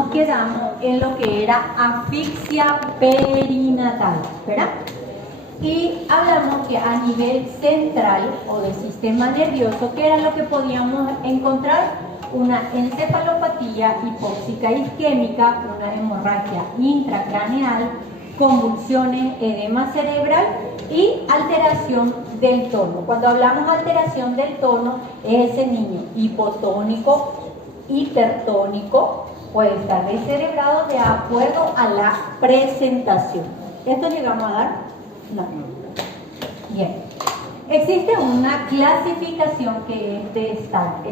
nos quedamos en lo que era asfixia perinatal, ¿verdad? Y hablamos que a nivel central o del sistema nervioso, ¿qué era lo que podíamos encontrar? Una encefalopatía hipóxica isquémica, una hemorragia intracraneal, convulsiones, edema cerebral y alteración del tono. Cuando hablamos de alteración del tono, es ese niño hipotónico, hipertónico, puede estar descerebrado de acuerdo a la presentación. ¿Esto llegamos a dar? No. Bien. Existe una clasificación que es de Stark,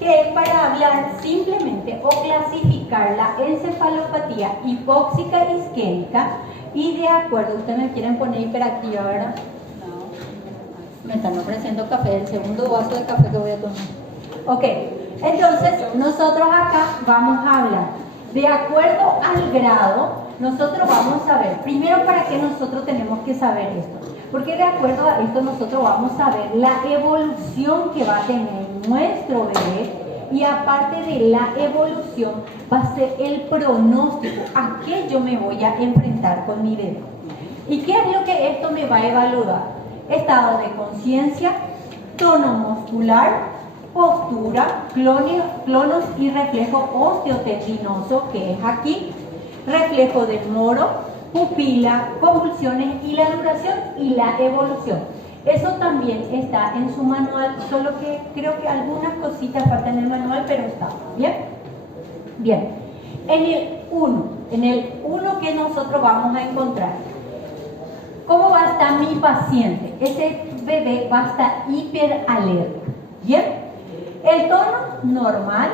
que es para hablar simplemente o clasificar la encefalopatía hipóxica isquémica y de acuerdo, ustedes me quieren poner hiperactiva, ¿verdad? No. Me están ofreciendo café, el segundo vaso de café que voy a tomar. Ok, entonces nosotros acá vamos a hablar de acuerdo al grado. Nosotros vamos a ver, primero para qué nosotros tenemos que saber esto, porque de acuerdo a esto nosotros vamos a ver la evolución que va a tener nuestro bebé y aparte de la evolución va a ser el pronóstico, a qué yo me voy a enfrentar con mi bebé. ¿Y qué es lo que esto me va a evaluar? Estado de conciencia, tono muscular, postura, clonos y reflejo osteotendinoso, que es aquí, reflejo del moro, pupila, convulsiones y la duración y la evolución. Eso también está en su manual, solo que creo que algunas cositas faltan en el manual, pero está. ¿Bien? Bien. En el 1 que nosotros vamos a encontrar, ¿cómo va a estar mi paciente? Ese bebé va a estar hiperalerta. ¿Bien? El tono normal.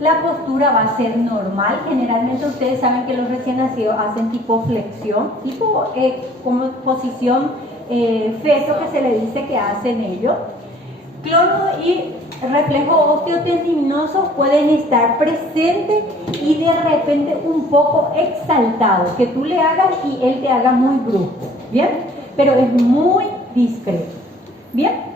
La postura va a ser normal. Generalmente ustedes saben que los recién nacidos hacen tipo flexión, tipo como posición feto que se le dice que hacen ellos. Clono y reflejo osteotendinoso pueden estar presentes y de repente un poco exaltados, que tú le hagas y él te haga muy brusco, ¿bien? Pero es muy discreto, ¿bien?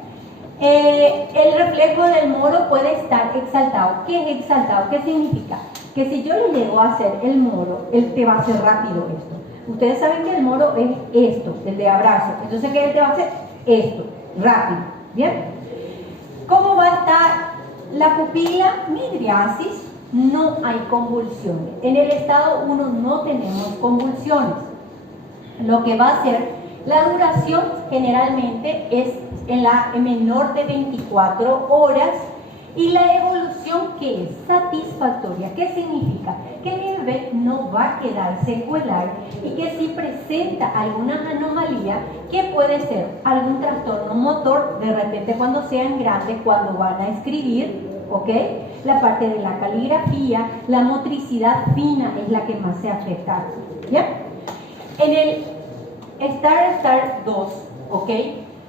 El reflejo del moro puede estar exaltado. ¿Qué es exaltado? ¿Qué significa? Que si yo le llego a hacer el moro, él te va a hacer rápido esto. Ustedes saben que el moro es esto, el de abrazo. Entonces, ¿qué él te va a hacer? Esto, rápido. ¿Bien? ¿Cómo va a estar la pupila? Midriasis, no hay convulsiones. En el estado 1 no tenemos convulsiones. Lo que va a ser la duración generalmente es en la menor de 24 horas y la evolución que es satisfactoria. ¿Qué significa? Que mi bebé no va a quedar secuelar y que si presenta alguna anomalía, que puede ser algún trastorno motor, de repente cuando sean grandes, cuando van a escribir, ¿ok? La parte de la caligrafía, la motricidad fina es la que más se afecta. ¿Ya? En el Star 2, ¿ok?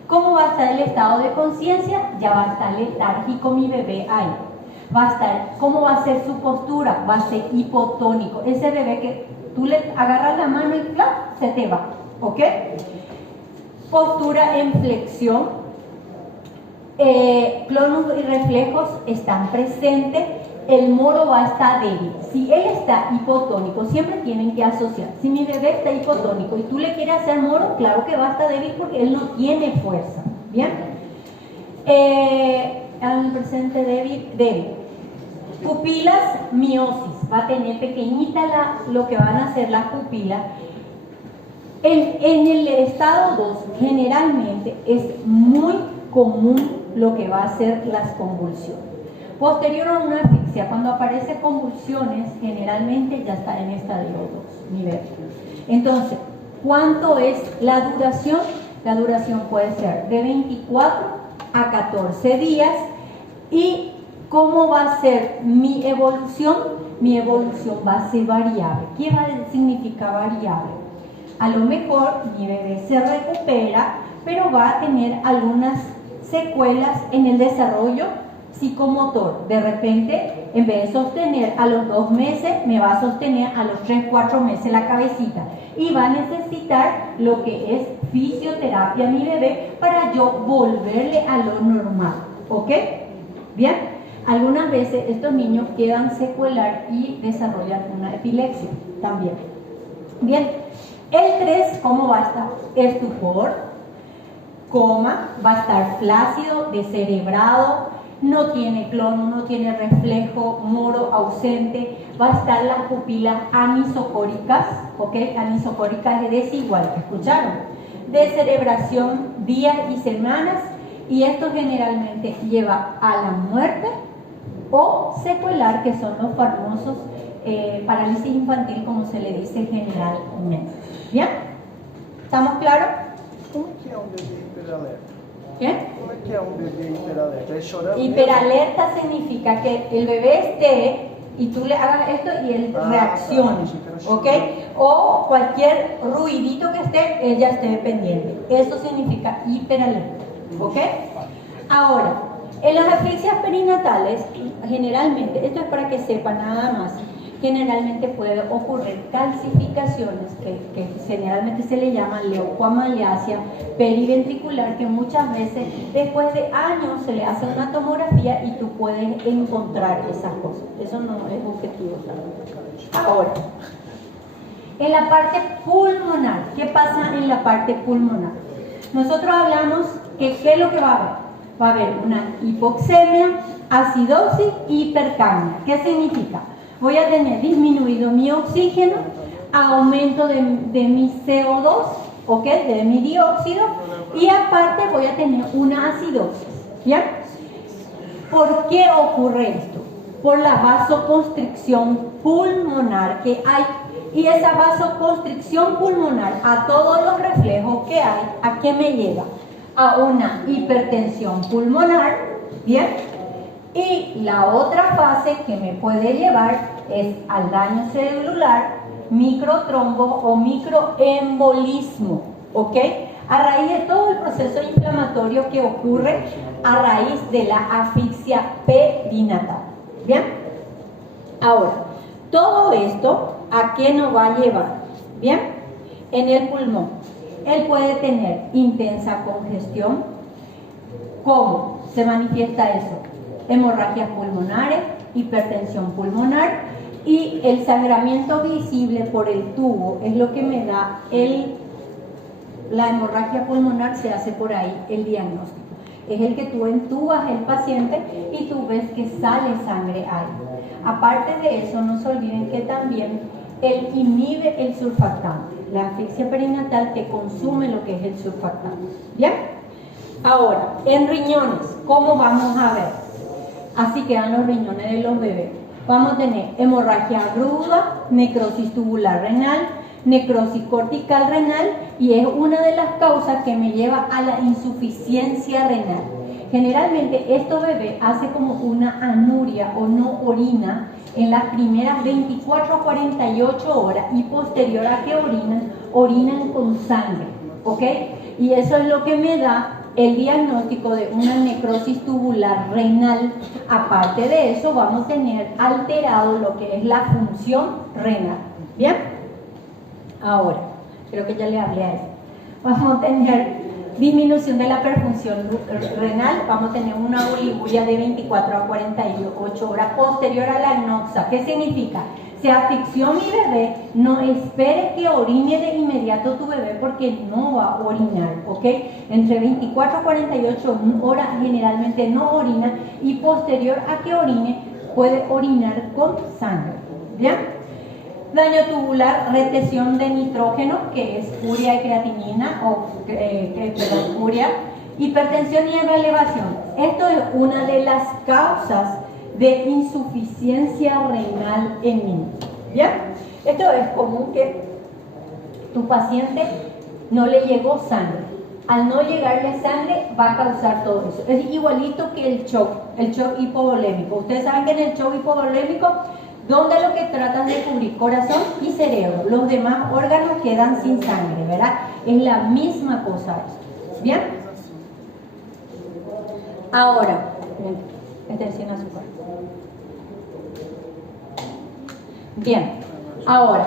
¿Cómo va a estar el estado de conciencia? Ya va a estar letárgico mi bebé ahí. Va a estar, ¿cómo va a ser su postura? Va a ser hipotónico. Ese bebé que tú le agarras la mano y ¡clap! Se te va, ¿ok? Postura en flexión. Clonos y reflejos están presentes. El moro va a estar débil. Si él está hipotónico, siempre tienen que asociar. Si mi bebé está hipotónico y tú le quieres hacer moro, claro que va a estar débil porque él no tiene fuerza. ¿Bien? Al presente débil. Pupilas, miosis. Va a tener pequeñita lo que van a ser las pupilas. En el estado 2, generalmente es muy común lo que va a ser las convulsiones. Posterior a una asfixia, cuando aparecen convulsiones, generalmente ya está en estadio 2, nivel. Entonces, ¿cuánto es la duración? La duración puede ser de 24 a 14 días. ¿Y cómo va a ser mi evolución? Mi evolución va a ser variable. ¿Qué significa variable? A lo mejor mi bebé se recupera, pero va a tener algunas secuelas en el desarrollo psicomotor. De repente, en vez de sostener a los 2 meses, me va a sostener a los 3, 4 meses la cabecita. Y va a necesitar lo que es fisioterapia a mi bebé para yo volverle a lo normal. ¿Ok? Bien. algunas veces estos niños quedan secuelar y desarrollan una epilepsia también. Bien, el 3, ¿cómo va a estar? Estupor, coma, va a estar flácido, descerebrado, no tiene clono, no tiene reflejo, moro ausente, va a estar las pupilas anisocóricas, ¿ok? Anisocóricas es desigual, ¿escucharon? Descerebración días y semanas, y esto generalmente lleva a la muerte o secuelar, que son los famosos parálisis infantil, como se le dice generalmente. ¿Bien? ¿Estamos claros? ¿Cómo es que es un bebé hiperalerta? ¿Qué? ¿Cómo es que es un bebé hiperalerta? ¿Es llorar? Hiperalerta significa que el bebé esté y tú le hagas esto y él reaccione, ¿ok? O cualquier ruidito que esté, él ya esté pendiente. Eso significa hiperalerta, ¿ok? Ahora, en las asfixias perinatales, generalmente, esto es para que sepan nada más, generalmente puede ocurrir calcificaciones que generalmente se le llaman leucoamaliasia periventricular, que muchas veces después de años se le hace una tomografía y tú puedes encontrar esas cosas. Eso no es objetivo, ¿sabes? Ahora, en la parte pulmonar, ¿qué pasa en la parte pulmonar? Nosotros hablamos que ¿qué es lo que va a haber? Va a haber una hipoxemia, acidosis y hipercapnia. ¿Qué significa? Voy a tener disminuido mi oxígeno, aumento de mi CO2, ¿ok? De mi dióxido, y aparte voy a tener una acidosis, ¿ya? ¿Por qué ocurre esto? Por la vasoconstricción pulmonar que hay, y esa vasoconstricción pulmonar a todos los reflejos que hay, ¿a qué me lleva? A una hipertensión pulmonar, ¿bien? Y la otra fase que me puede llevar es al daño celular, microtrombo o microembolismo, ¿ok? A raíz de todo el proceso inflamatorio que ocurre a raíz de la asfixia perinatal, ¿bien? Ahora, todo esto, ¿a qué nos va a llevar? ¿Bien? En el pulmón, él puede tener intensa congestión. ¿Cómo se manifiesta eso? Hemorragias pulmonares, hipertensión pulmonar, y el sangramiento visible por el tubo es lo que me da la hemorragia pulmonar. Se hace por ahí el diagnóstico. Es el que tú entubas el paciente y tú ves que sale sangre ahí. Aparte de eso, no se olviden que también él inhibe el surfactante. La asfixia perinatal te consume lo que es el surfactante. ¿Bien? Ahora, en riñones, ¿cómo vamos a ver? Así quedan los riñones de los bebés. Vamos a tener hemorragia aguda, necrosis tubular renal, necrosis cortical renal, y es una de las causas que me lleva a la insuficiencia renal. Generalmente estos bebés hacen como una anuria o no orina en las primeras 24 a 48 horas, y posterior a que orinan con sangre, ¿ok? Y eso es lo que me da el diagnóstico de una necrosis tubular renal. Aparte de eso, vamos a tener alterado lo que es la función renal. ¿Bien? Ahora, creo que ya le hablé a eso. Vamos a tener disminución de la perfunción renal, vamos a tener una oliguria de 24 a 48 horas posterior a la anoxia. ¿Qué significa? Se asfixió mi bebé, no esperes que orine de inmediato tu bebé, porque no va a orinar, ¿ok? Entre 24 a 48 horas generalmente no orina, y posterior a que orine puede orinar con sangre. ¿Bien? Daño tubular, retención de nitrógeno, que es urea y creatinina, o urea, hipertensión y elevación. Esto es una de las causas de insuficiencia renal en niños. ¿Bien? Esto es común que tu paciente no le llegó sangre. Al no llegarle sangre va a causar todo eso. Es igualito que el shock hipovolémico. Ustedes saben que en el shock hipovolémico, donde lo que tratan de cubrir corazón y cerebro, los demás órganos quedan sin sangre, ¿verdad? Es la misma cosa esto. ¿Bien? Ahora, este es sin azúcar. Bien, ahora,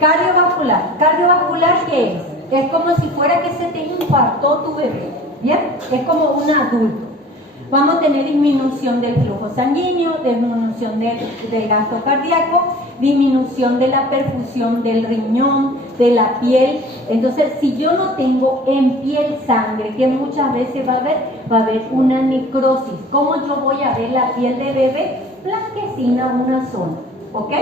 cardiovascular. ¿Cardiovascular qué es? Es como si fuera que se te infartó tu bebé, ¿bien? Es como un adulto. Vamos a tener disminución del flujo sanguíneo, disminución del gasto cardíaco, disminución de la perfusión del riñón, de la piel. Entonces, si yo no tengo en piel sangre, que muchas veces va a haber una necrosis. ¿Cómo yo voy a ver la piel de bebé? Blanquecina una zona, ¿ok?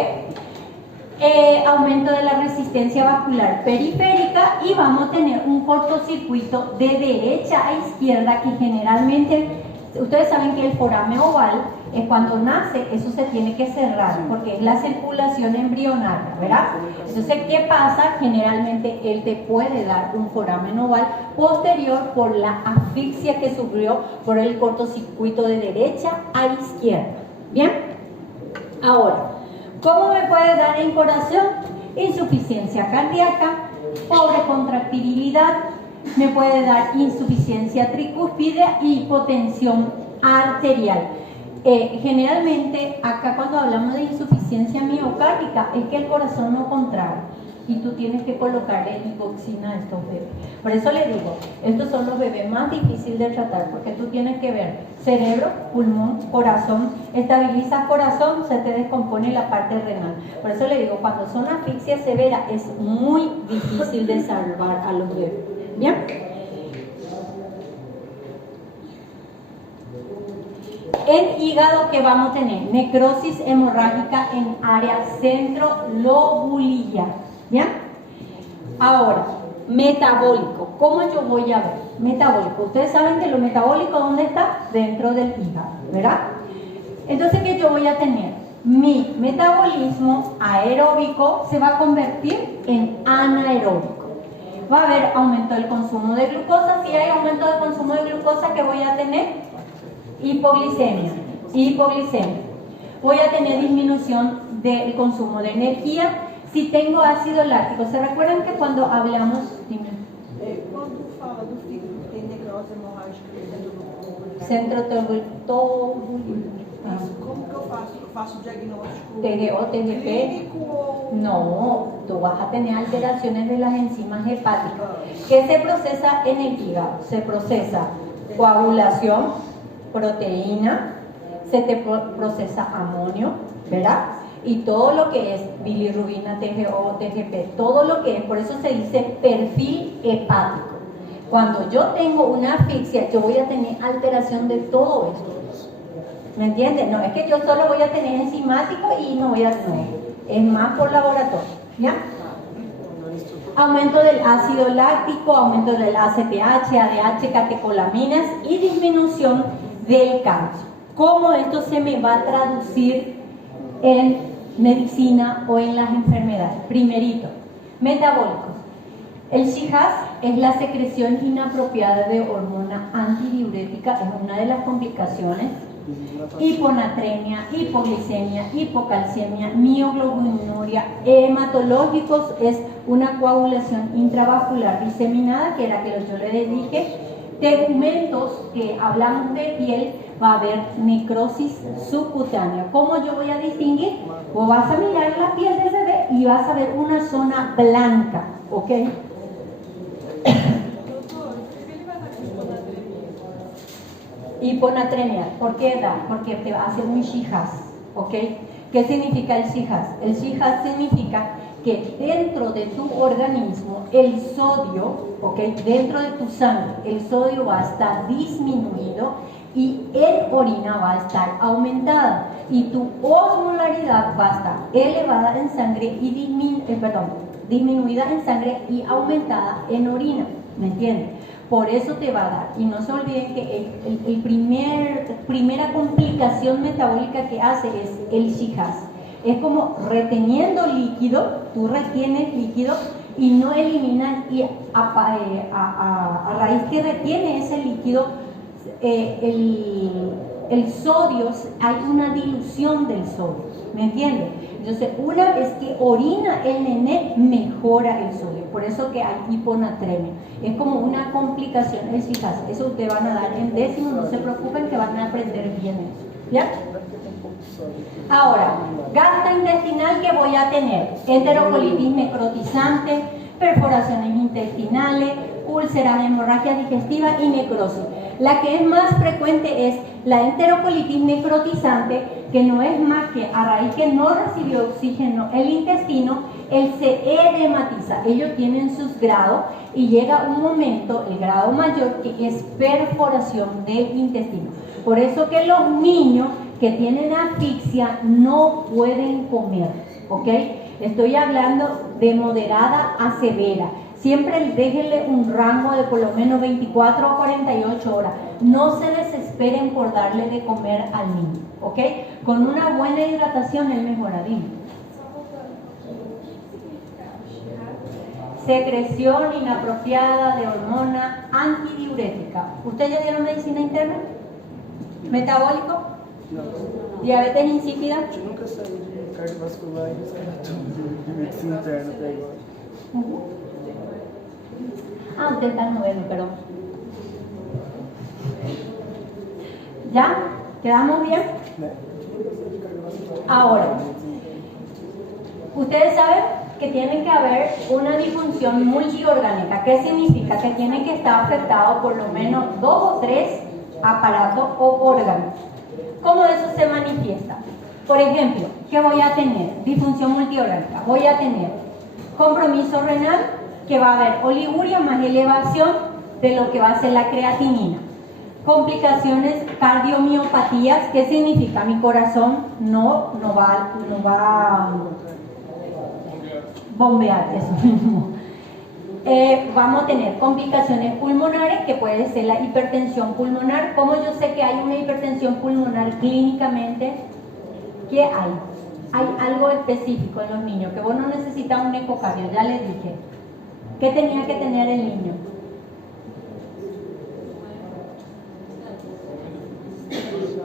Aumento de la resistencia vascular periférica y vamos a tener un cortocircuito de derecha a izquierda que generalmente, ustedes saben que el foramen oval es cuando nace, eso se tiene que cerrar porque es la circulación embrionaria, ¿verdad? Entonces, ¿qué pasa? Generalmente él te puede dar un foramen oval posterior por la asfixia que sufrió por el cortocircuito de derecha a izquierda. ¿Bien? Ahora, ¿cómo me puede dar en corazón? Insuficiencia cardíaca, pobre contractibilidad, me puede dar insuficiencia tricúspide y hipotensión arterial. Generalmente, acá cuando hablamos de insuficiencia miocárdica, es que el corazón no contrae y tú tienes que colocarle hipoxina a estos bebés. Por eso le digo, estos son los bebés más difíciles de tratar porque tú tienes que ver cerebro, pulmón, corazón, estabilizas corazón, se te descompone la parte renal. Por eso le digo, cuando son asfixias severas es muy difícil de salvar a los bebés. ¿Bien? En hígado, ¿qué vamos a tener? Necrosis hemorrágica en área centrolobulilla. ¿Ya? Ahora, metabólico. ¿Cómo yo voy a ver? Metabólico. Ustedes saben que lo metabólico, ¿dónde está? Dentro del hígado, ¿verdad? Entonces, ¿qué yo voy a tener? Mi metabolismo aeróbico se va a convertir en anaeróbico. Va a haber aumento del consumo de glucosa. Si hay aumento del consumo de glucosa, ¿qué voy a tener? Hipoglicemia. Voy a tener disminución del consumo de energía. Si tengo ácido láctico, ¿se recuerdan que cuando hablamos? Dime. Quando fala do fígado que tem necrose hemorrágica dentro do corpo, como que eu faço? Eu faço o diagnóstico TGO, TGP. clínico ou... No, tú vas a tener alteraciones de las enzimas hepáticas. ¿Qué se procesa en el hígado? Se procesa coagulación, proteína, se te procesa amonio, ¿verdad? Y todo lo que es bilirrubina, TGO, TGP, todo lo que es, por eso se dice perfil hepático. Cuando yo tengo una asfixia, yo voy a tener alteración de todo esto. ¿Me entienden? No es que yo solo voy a tener enzimático y no voy a tener, es más por laboratorio, ¿ya? Aumento del ácido láctico, aumento del ACTH, ADH, catecolaminas y disminución del calcio. ¿Cómo esto se me va a traducir en medicina o en las enfermedades? Primerito, metabólicos. El SIHAS es la secreción inapropiada de hormona antidiurética, es una de las complicaciones. Hiponatremia, hipoglicemia, hipocalcemia, mioglobinuria. Hematológicos es una coagulación intravascular diseminada, que era que yo les dije. Tegumentos, que hablamos de piel, va a haber necrosis subcutánea. ¿Cómo yo voy a distinguir? Pues vas a mirar la piel del bebé y vas a ver una zona blanca, ¿ok? Hiponatremia, ¿por qué da? Porque te va a hacer un SIHAS, ¿ok? ¿Qué significa el SIHAS? El SIHAS significa que dentro de tu organismo el sodio, ¿ok? Dentro de tu sangre el sodio va a estar disminuido y en orina va a estar aumentada y tu osmolaridad va a estar elevada en sangre y disminuida en sangre y aumentada en orina, ¿me entiendes? Por eso te va a dar. Y no se olviden que primera complicación metabólica que hace es el SIHAS. Es como reteniendo líquido, tú retienes líquido y no eliminas, y a raíz que retiene ese líquido, el sodio, hay una dilución del sodio, ¿me entiendes? Entonces, una vez que orina el nené, mejora el sodio. Por eso que hay hiponatremia. Es como una complicación el SIHAS. Eso ustedes van a dar en décimo, no se preocupen que van a aprender bien eso. ¿Ya? Ahora, gastrointestinal, que voy a tener enterocolitis necrotizante, perforaciones intestinales, úlceras, hemorragia digestiva y necrosis. La que es más frecuente es la enterocolitis necrotizante, que no es más que a raíz que no recibió oxígeno el intestino, él se edematiza. Ellos tienen sus grados y llega un momento, el grado mayor, que es perforación del intestino. Por eso que los niños que tienen asfixia no pueden comer, ¿ok? Estoy hablando de moderada a severa. Siempre déjenle un rango de por lo menos 24 a 48 horas. No se desesperen por darle de comer al niño, ¿ok? Con una buena hidratación él mejora bien. Secreción inapropiada de hormona antidiurética. ¿Ustedes ya dieron medicina interna? ¿Metabólico? Não. ¿Diabetes insípida? Eu nunca saí de cardiovascular e respiratório de medicina interna até agora. Ah, usted está en noveno, perdón. ¿Ya? ¿Quedamos bien? Né? Ahora, ustedes saben que tiene que haber una disfunción multiorgánica. ¿Qué significa? Que tiene que estar afectado por lo menos 2 o 3 aparatos o órganos. ¿Cómo eso se manifiesta? Por ejemplo, ¿qué voy a tener? Disfunción multiorgánica. Voy a tener compromiso renal, que va a haber oliguria más elevación de lo que va a ser la creatinina. Complicaciones cardiomiopatías, ¿qué significa? Mi corazón no va a bombear, eso mismo. Vamos a tener complicaciones pulmonares, que puede ser la hipertensión pulmonar. ¿Cómo yo sé que hay una hipertensión pulmonar clínicamente? ¿Qué hay? Hay algo específico en los niños, que vos no necesitas un ecocardio, ya les dije. ¿Qué tenía que tener el niño?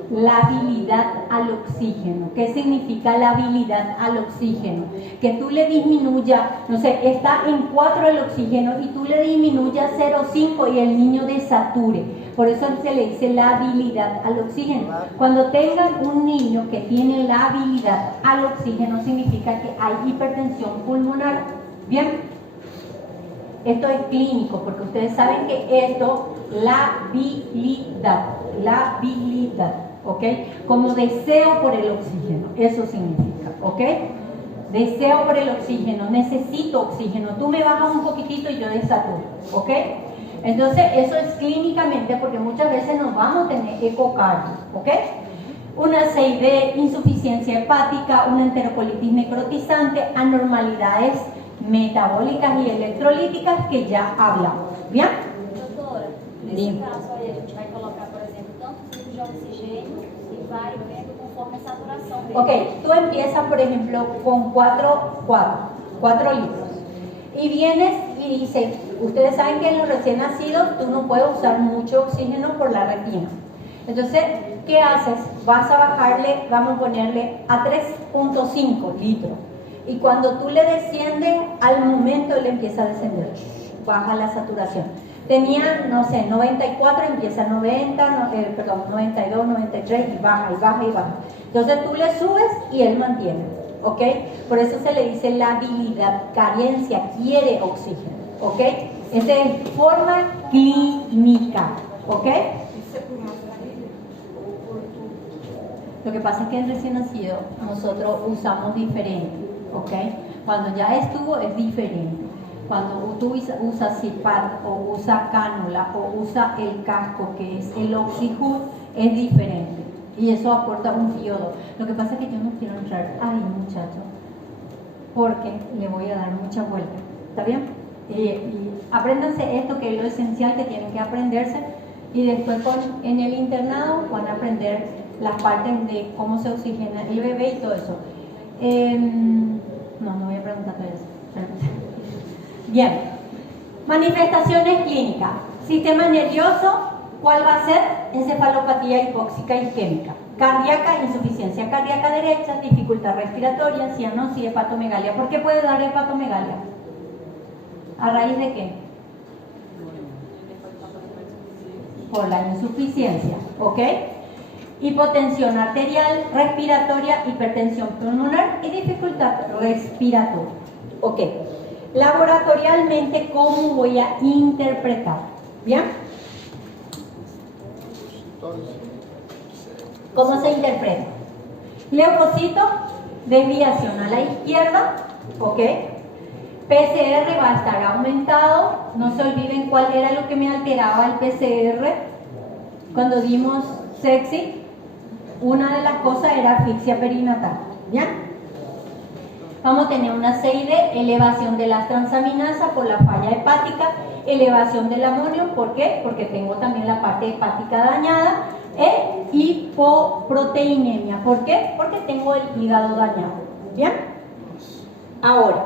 La habilidad al oxígeno. ¿Qué significa la habilidad al oxígeno? Que tú le disminuyas, no sé, está en 4 el oxígeno y tú le disminuyas 0,5 y el niño desature. Por eso se le dice la habilidad al oxígeno. Cuando tengan un niño que tiene la habilidad al oxígeno, significa que hay hipertensión pulmonar. ¿Bien? Esto es clínico, porque ustedes saben que esto, la habilidad, ¿ok? Como deseo por el oxígeno, eso significa, ¿ok? Deseo por el oxígeno, necesito oxígeno, tú me bajas un poquitito y yo desaturo, ¿ok? Entonces, eso es clínicamente, porque muchas veces nos vamos a tener ecocardio, ¿ok? Una CID, insuficiencia hepática, una enterocolitis necrotizante, anormalidades metabólicas y electrolíticas que ya hablamos. ¿Bien? Doutora, nesse caso aí a gente vai colocar, por exemplo, tantos litros de oxigênio e vai vendo conforme a saturação dele. Ok, tú empiezas, por ejemplo, con 4 litros. Y vienes y dices, ustedes saben que en los recién nacidos tú no puedes usar mucho oxígeno por la retina. Entonces, ¿qué haces? Vas a bajarle, vamos a ponerle a 3.5 litros. Y cuando tú le desciendes, al momento le empieza a descender, baja la saturación. Tenía, no sé, 94, empieza a 90, 92, 93 y baja, y baja, y baja. Entonces tú le subes y él mantiene, ¿ok? Por eso se le dice la habilidad, carencia, quiere oxígeno, ¿ok? Esa es forma clínica, ¿ok? Lo que pasa es que en recién nacido nosotros usamos diferente. ¿Ok? Cuando ya estuvo es diferente. Cuando tú usas CPAP o usas cánula o usas el casco, que es el oxígeno, es diferente. Y eso aporta un fiodo. Lo que pasa es que yo no quiero entrar ahí, muchacho, porque le voy a dar muchas vueltas. ¿Está bien? Y apréndanse esto, que es lo esencial que tienen que aprenderse. Y después en el internado van a aprender las partes de cómo se oxigena el bebé y todo eso. No voy a preguntar todo eso. Bien, manifestaciones clínicas. Sistema nervioso, ¿cuál va a ser? Encefalopatía hipóxica isquémica. Cardíaca, insuficiencia cardíaca derecha, dificultad respiratoria, cianosis y hepatomegalia. ¿Por qué puede dar hepatomegalia? ¿A raíz de qué? Por la insuficiencia, ¿ok? Hipotensión arterial, respiratoria, hipertensión pulmonar y dificultad respiratoria. Ok. Laboratorialmente, ¿cómo voy a interpretar? ¿Bien? ¿Cómo se interpreta? Leucocito, desviación a la izquierda, ¿ok? PCR va a estar aumentado. No se olviden cuál era lo que me alteraba el PCR cuando dimos sexy. Una de las cosas era asfixia perinatal, ¿ya? Vamos a tener una CID, elevación de las transaminasas por la falla hepática, elevación del amonio, ¿por qué? Porque tengo también la parte hepática dañada, e hipoproteinemia, ¿por qué? Porque tengo el hígado dañado, ¿bien? Ahora,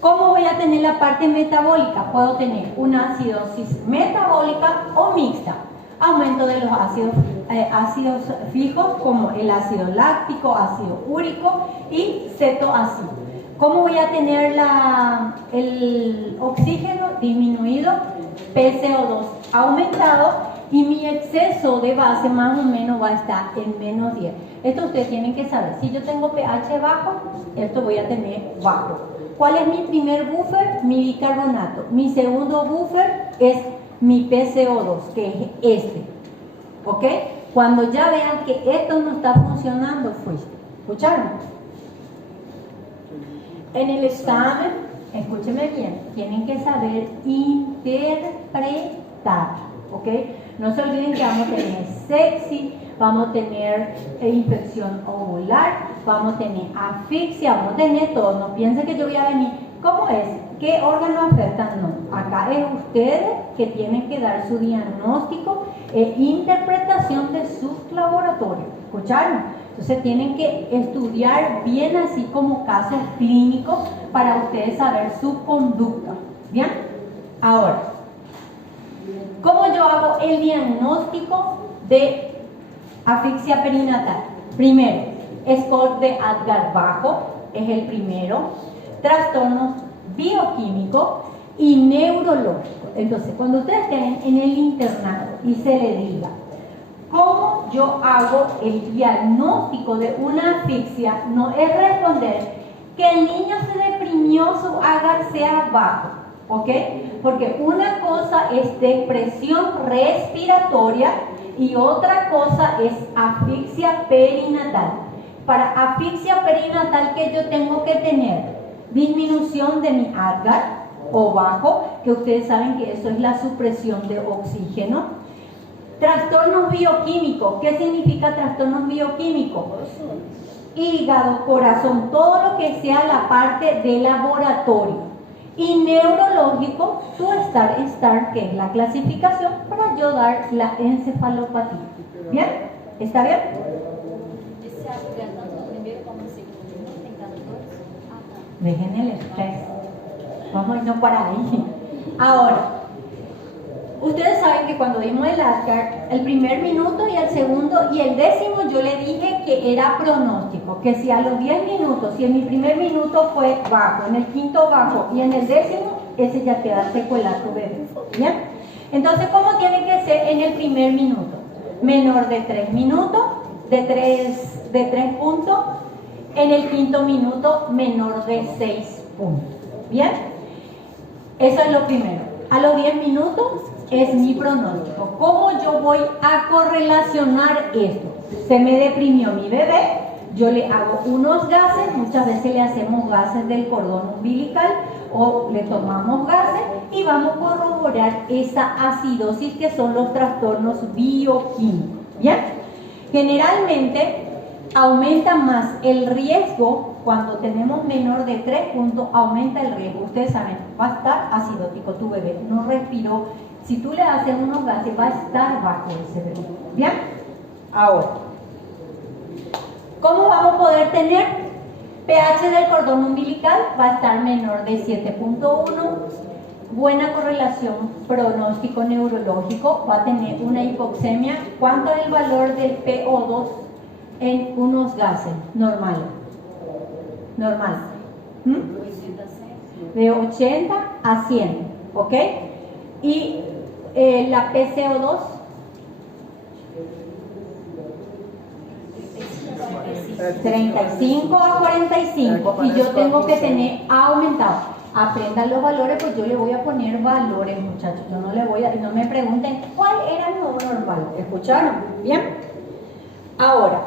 ¿cómo voy a tener la parte metabólica? Puedo tener una acidosis metabólica o mixta, aumento de los ácidos fijos como el ácido láctico, ácido úrico y cetoácido. ¿Cómo voy a tener el oxígeno disminuido, PCO2 aumentado y mi exceso de base más o menos va a estar en menos 10? Esto ustedes tienen que saber. Si yo tengo pH bajo, esto voy a tener bajo. ¿Cuál es mi primer buffer? Mi bicarbonato. Mi segundo buffer es mi PCO2, que es este. ¿Ok? Cuando ya vean que esto no está funcionando, fuiste. ¿Escucharon? En el examen, escúchenme bien, tienen que saber interpretar, ¿ok? No se olviden que vamos a tener sexy, vamos a tener infección ovular, vamos a tener asfixia, vamos a tener todo. No piensen que yo voy a venir. ¿Cómo es? ¿Qué órgano afectan? No. Acá es ustedes que tienen que dar su diagnóstico e interpretación de sus laboratorios. ¿Escucharon? Entonces tienen que estudiar bien así como casos clínicos para ustedes saber su conducta. ¿Bien? Ahora, ¿cómo yo hago el diagnóstico de asfixia perinatal? Primero, score de Apgar bajo es el primero, trastornos bioquímicos y neurológicos. Entonces, cuando ustedes estén en el internado y se le diga ¿cómo yo hago el diagnóstico de una asfixia? No es responder que el niño se deprimió, su Agar sea bajo, ¿ok? Porque una cosa es depresión respiratoria y otra cosa es asfixia perinatal. Para asfixia perinatal, ¿qué yo tengo que tener? Disminución de mi Agar o bajo, que ustedes saben que eso es la supresión de oxígeno. Trastornos bioquímicos. ¿Qué significa trastornos bioquímicos? Hígado, corazón, todo lo que sea la parte de laboratorio. Y neurológico, tu STAR, que es la clasificación para yo dar la encefalopatía. ¿Bien? ¿Está bien? Esse Apgar, tanto no primeiro como no segundo minuto, tem cada dois? Ah, tá. Dejen el estrés. Vamos a irnos para ahí. Ahora, ustedes saben que cuando vimos el Apgar, el primer minuto y el segundo y el décimo, yo le dije que era pronóstico, que si a los 10 minutos, si en mi primer minuto fue bajo, en el quinto bajo y en el décimo, ese ya queda secuelar tu bebé. ¿Bien? Entonces, ¿cómo tiene que ser en el primer minuto? Menor de 3 minutos, de 3 puntos. En el quinto minuto, menor de 6 puntos. ¿Bien? Eso es lo primero. A los 10 minutos es mi pronóstico. ¿Cómo yo voy a correlacionar esto? Se me deprimió mi bebé, yo le hago unos gases, muchas veces le hacemos gases del cordón umbilical o le tomamos gases y vamos a corroborar esa acidosis que son los trastornos bioquímicos. ¿Bien? Generalmente aumenta más el riesgo cuando tenemos menor de 3 puntos, aumenta el riesgo. Ustedes saben, va a estar acidótico tu bebé, no respiró. Si tú le haces unos gases, va a estar bajo ese bebé. ¿Bien? Ahora, ¿cómo vamos a poder tener? pH del cordón umbilical va a estar menor de 7.1. Buena correlación pronóstico neurológico, va a tener una hipoxemia. ¿Cuánto es el valor del PO2 en unos gases normales? Normal. De 80 a 100, ¿ok? Y la PCO2 35 a 45 y yo tengo que tener aumentado. aprendan los valores, pues yo le voy a poner valores, muchachos. Yo no le voy a, no me pregunten cuál era el nuevo normal. ¿Escucharon? ¿Bien? Ahora,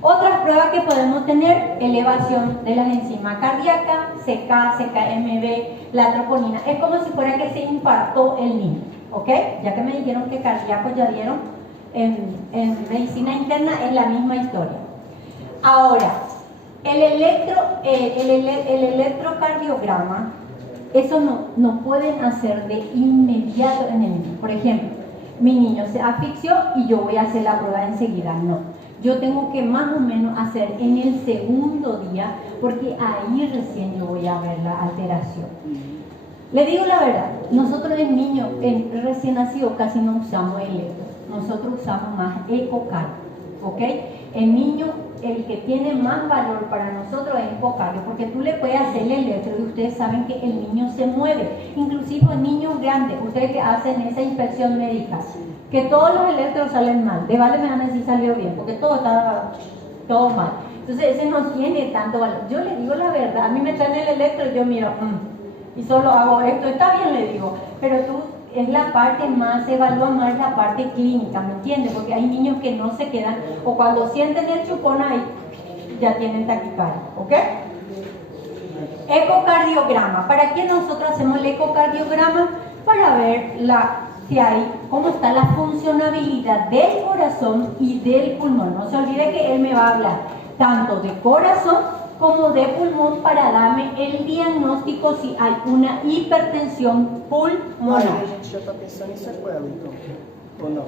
otras pruebas que podemos tener: elevación de las enzimas cardíacas, CK, CKMB, la troponina. Es como si fuera que se infartó el niño, ¿ok? Ya que me dijeron que cardíaco ya dieron en medicina interna, es la misma historia. Ahora, el electrocardiograma, eso no pueden hacer de inmediato en el niño. Por ejemplo, mi niño se asfixió y yo voy a hacer la prueba enseguida. No, yo tengo que más o menos hacer en el segundo día, porque ahí recién yo voy a ver la alteración. Le digo la verdad, nosotros en niños, en recién nacido, casi no usamos electro, nosotros usamos más ecocardio, ¿ok? El niño, el que tiene más valor para nosotros es ecocardio, porque tú le puedes hacer el electro y ustedes saben que el niño se mueve, inclusive niños grandes, ustedes que hacen esa inspección médica, que todos los electros salen mal, de vale me van a decir salió bien, porque todo está todo mal. Entonces ese no tiene tanto valor. Yo le digo la verdad, a mí me traen el electro y yo miro, y solo hago esto, está bien, le digo, pero tú es la parte más, evalúa más la parte clínica, ¿me entiendes? Porque hay niños que no se quedan, o cuando sienten el chupón ahí, ya tienen taquicardia, ¿ok? Ecocardiograma. ¿Para qué nosotros hacemos el ecocardiograma? Para ver si hay, cómo está la funcionabilidad del corazón y del pulmón. No se olvide que él me va a hablar tanto de corazón como de pulmón para darme el diagnóstico si hay una hipertensión pulmonar. Aí a gente já está pensando em sequela, então. Ou não?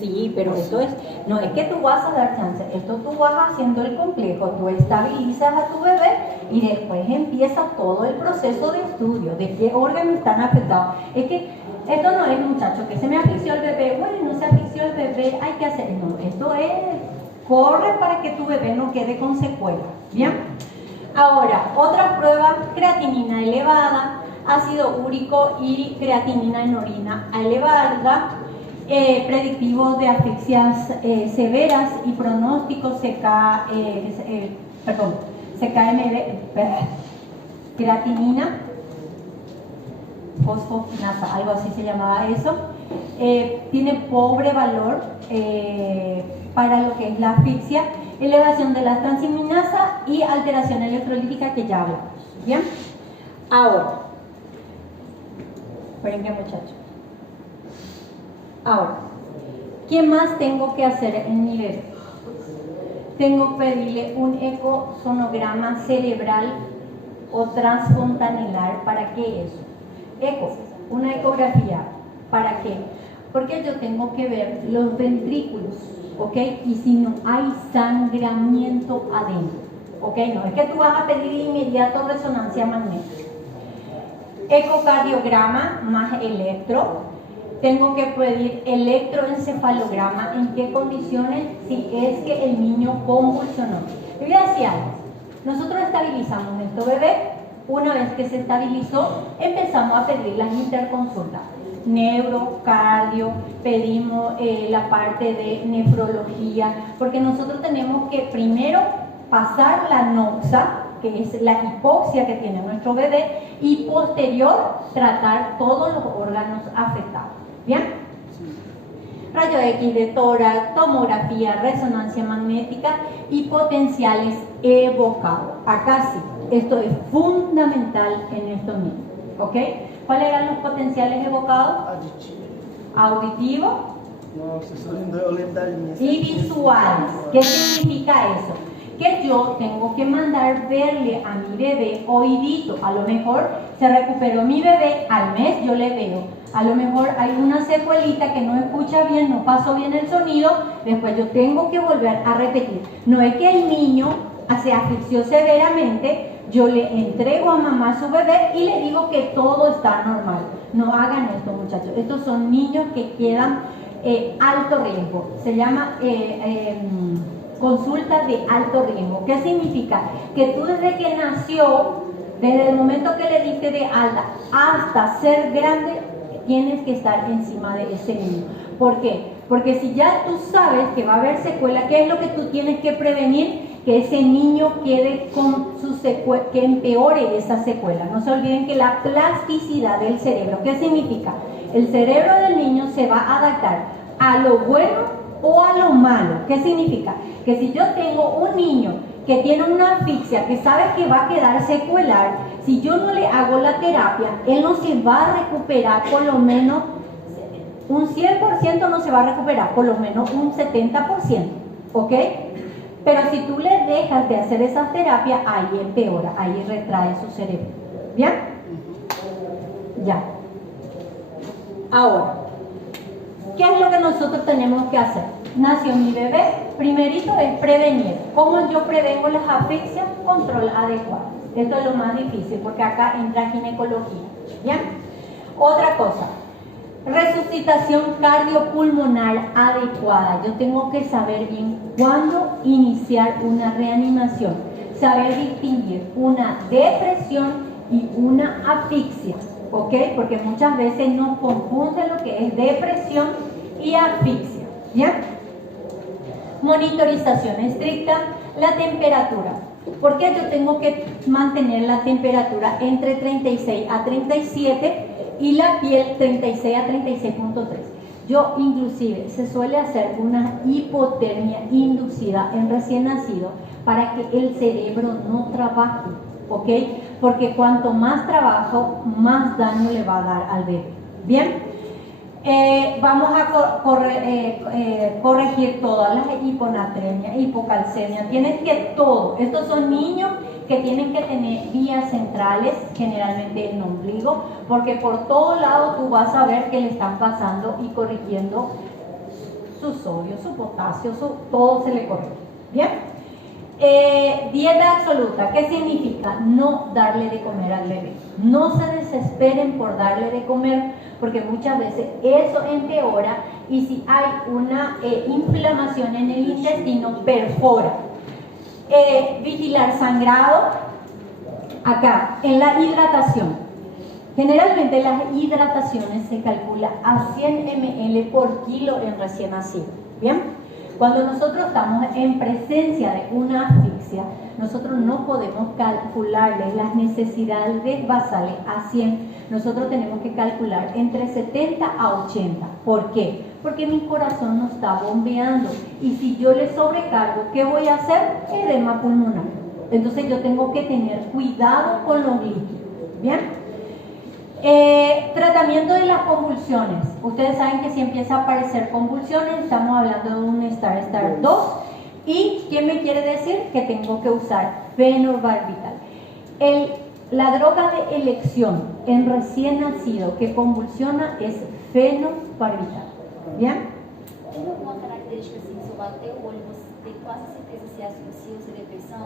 Sí, pero esto es, no es que tú vas a dar chance, esto tú vas haciendo el complejo, tú estabilizas a tu bebé y después empieza todo el proceso de estudio, de qué órganos están afectados. Es que esto no es, muchachos, que se me asfixió el bebé, bueno, no se asfixió el bebé, hay que hacer, no, esto es, corre para que tu bebé no quede con secuelas, ¿bien? Ahora, otra prueba: creatinina elevada, ácido úrico y creatinina en orina elevada, predictivos de asfixias severas y pronósticos CKMB, creatinina, fosfokinasa, algo así se llamaba eso. Tiene pobre valor para lo que es la asfixia, elevación de la transaminasa y alteración electrolítica que ya hablamos. ¿Bien? Ahora, esperen, muchachos. Ahora, ¿qué más tengo que hacer en mi bebé? Tengo que pedirle un ecosonograma cerebral o transfontanelar. ¿Para qué eso? Una ecografía. ¿Para qué? Porque yo tengo que ver los ventrículos, ¿ok? Y si no hay sangramiento adentro, ¿ok? No es que tú vas a pedir de inmediato resonancia magnética. Ecocardiograma más electro. Tengo que pedir electroencefalograma. ¿En qué condiciones? Si es que el niño convulsionó. Le voy a decir algo. Nosotros estabilizamos nuestro bebé. Una vez que se estabilizó, empezamos a pedir las interconsultas. Neuro, cardio, pedimos la parte de nefrología, porque nosotros tenemos que primero pasar la noxa, que es la hipoxia que tiene nuestro bebé, y posterior tratar todos los órganos afectados. ¿Bien? Rayo X de tórax, tomografía, resonancia magnética y potenciales evocados. Acá sí, esto es fundamental en estos niños. ¿Ok? ¿Cuáles eran los potenciales evocados? Auditivo. Nossa, eu lembro da linha. Y visuales. ¿Qué significa eso? Que yo tengo que mandar verle a mi bebé oídito. A lo mejor se recuperó mi bebé, al mes yo le veo. A lo mejor hay una secuelita que no escucha bien, no pasó bien el sonido, después yo tengo que volver a repetir. No es que el niño se asfixió severamente, yo le entrego a mamá a su bebé y le digo que todo está normal. No hagan esto, muchachos. Estos son niños que quedan alto riesgo. Se llama consulta de alto riesgo. ¿Qué significa? Que tú desde que nació, desde el momento que le diste de alta hasta ser grande, tienes que estar encima de ese niño. ¿Por qué? Porque si ya tú sabes que va a haber secuela, ¿qué es lo que tú tienes que prevenir? que ese niño quede con sus secuelas, que empeore esa secuela. No se olviden que la plasticidad del cerebro, ¿qué significa? El cerebro del niño se va a adaptar a lo bueno o a lo malo. ¿Qué significa? Que si yo tengo un niño que tiene una asfixia, que sabe que va a quedar secuelar, si yo no le hago la terapia, él no se va a recuperar, por lo menos un 100% no se va a recuperar, por lo menos un 70%, ¿ok? Pero si tú le dejas de hacer esa terapia, ahí empeora, ahí retrae su cerebro. ¿Bien? Ya. Ahora, ¿qué es lo que nosotros tenemos que hacer? Nació mi bebé, primerito es prevenir. ¿Cómo yo prevengo las asfixias? Control adecuado. Esto es lo más difícil porque acá entra ginecología. ¿Bien? Otra cosa, resucitación cardiopulmonar adecuada. Yo tengo que saber bien cuándo iniciar una reanimación, saber distinguir una depresión y una asfixia, ¿ok? Porque muchas veces nos confunden lo que es depresión y asfixia. ¿Bien? Monitorización estricta, la temperatura. ¿Por qué yo tengo que mantener la temperatura entre 36 a 37 y la piel 36 a 36.3? Yo inclusive se suele hacer una hipotermia inducida en recién nacido para que el cerebro no trabaje, ¿ok? Porque cuanto más trabajo, más daño le va a dar al bebé. ¿Bien? Vamos a corregir todas las hiponatremia, hipocalcemia. Tienes que todo. Estos son niños que tienen que tener vías centrales, generalmente en el ombligo, porque por todo lado tú vas a ver que le están pasando y corrigiendo su sodio, su potasio, todo se le corrige. ¿Bien? Dieta absoluta, ¿qué significa? No darle de comer al bebé. No se desesperen por darle de comer, porque muchas veces eso empeora y si hay una inflamación en el intestino, perfora. Vigilar sangrado. Acá, en la hidratación. Generalmente las hidrataciones se calcula a 100 ml por kilo en recién nacido. ¿Bien? Cuando nosotros estamos en presencia de una asfixia, nosotros no podemos calcularle las necesidades basales a 100. Nosotros tenemos que calcular entre 70 a 80. ¿Por qué? Porque mi corazón no está bombeando. Y si yo le sobrecargo, ¿qué voy a hacer? Edema pulmonar. Entonces yo tengo que tener cuidado con los líquidos. ¿Bien? Tratamiento de las convulsiones. Ustedes saben que si empieza a aparecer convulsiones, estamos hablando de un STAR 2. ¿Y qué me quiere decir? Que tengo que usar fenobarbital. La droga de elección en recién nacido que convulsiona es fenobarbital. ¿Bien? Tem alguma característica assim, se eu bater o olho, você tem quase certeza se é asfixia ou se é depressão?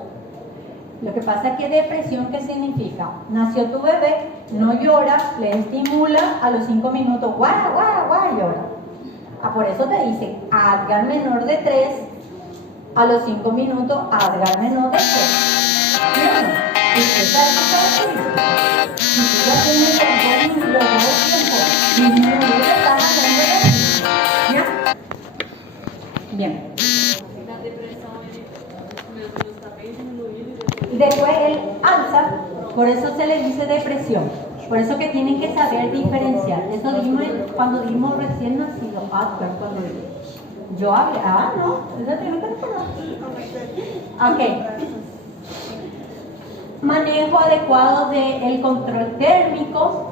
Lo que pasa es que depresión, ¿qué significa? Nació tu bebé, no llora, le estimula, a los 5 minutos, guara, guara, guara, llora. Por eso te dice, Apgar menor de 3, a los 5 minutos, Apgar menor de 3. ¿Sí? Esa es la característica. Si tú ya tienes los dos tiempos, y no le estás hablando de eso. ¿Ya? Bien. Na depressão, meu Deus está bem diminuído Y después él alza, por eso se le dice depresión. Por eso que tienen que saber diferenciar. Eso dijimos cuando dijimos recién nacido. Cuando yo hablé. No, eso tiene que recordar. Ok. Manejo adecuado del control térmico.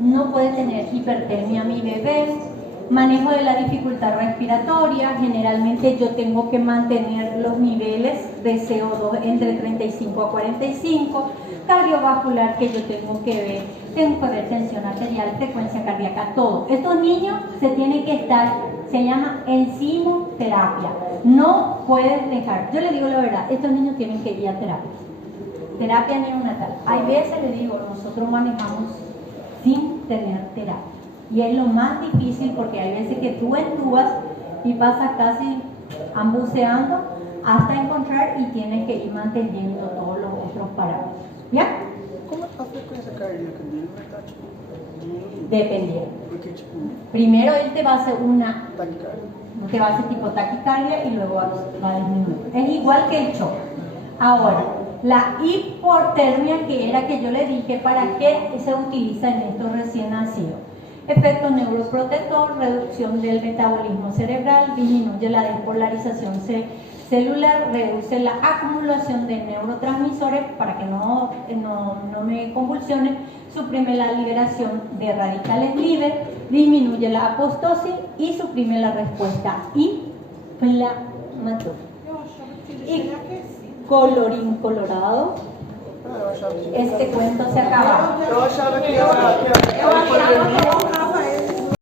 No puede tener hipertermia mi bebé. Manejo de la dificultad respiratoria. Generalmente yo tengo que mantener los niveles de CO2 entre 35 a 45. Cardiovascular que yo tengo que ver. Tengo que ver tensión arterial, frecuencia cardíaca, todo. Estos niños se tienen que estar, se llama enzimoterapia. No puedes dejar. Yo le digo la verdad, estos niños tienen que ir a terapia. Terapia neonatal. Hay veces le digo, nosotros manejamos sin tener terapia. Y es lo más difícil porque hay veces que tú entubas y pasas casi ambuceando hasta encontrar y tienes que ir manteniendo todos los otros parámetros. ¿Bien? Como a frequência cardíaca dele vai estar, tipo, diminuindo? Dependiendo. Porque tipo, Primero él te va a hacer una, taquicardia. te va a hacer tipo taquicardia y luego va a disminuir. Es igual que el shock. Ahora, la hipotermia, que era que yo le dije, ¿para qué se utiliza en estos recién nacidos? Efecto neuroprotector, reducción del metabolismo cerebral, disminuye la despolarización celular, reduce la acumulación de neurotransmisores para que no me convulsione, suprime la liberación de radicales libres, disminuye la apostosis y suprime la respuesta inflamatoria. Eu achava que E tinha aquecido. colorín colorado, Ah, eu achava que este cuento se acaba. Eu achava que era Eu achava que